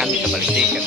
Kan bisa balik tiket.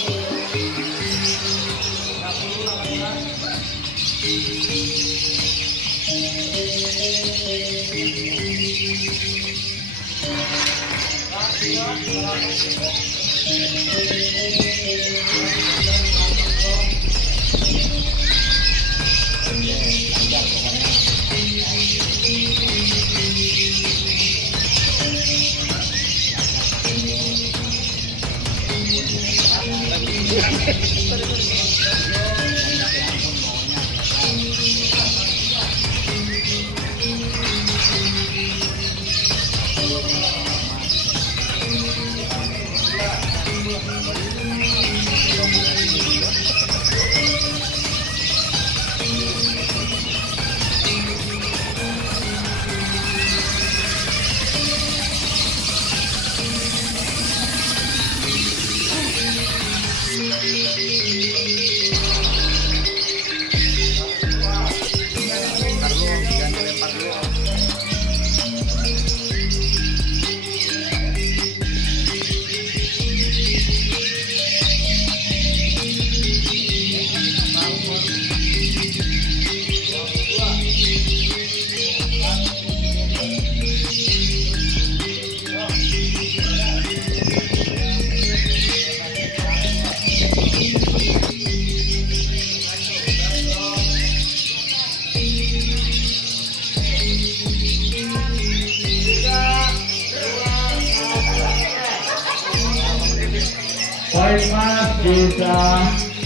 Poin Mas bisa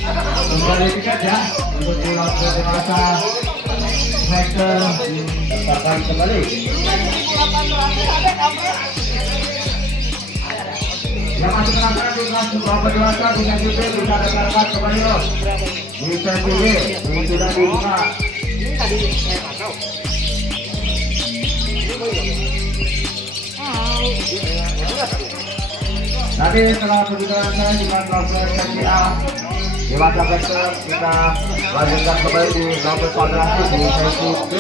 kembali tiket ya untuk pulang ke masa meter dapatkan kembali. Yang masih penasaran di kelas berapa dewasa bisa juga bisa dapatkan kembali loh. Bisa juga ini sudah dibuka. Nanti setelah perbicaraan saya dengan proses sesi A dewasa vektor kita lanjutkan kembali di nomor kuadrasi di sesi B.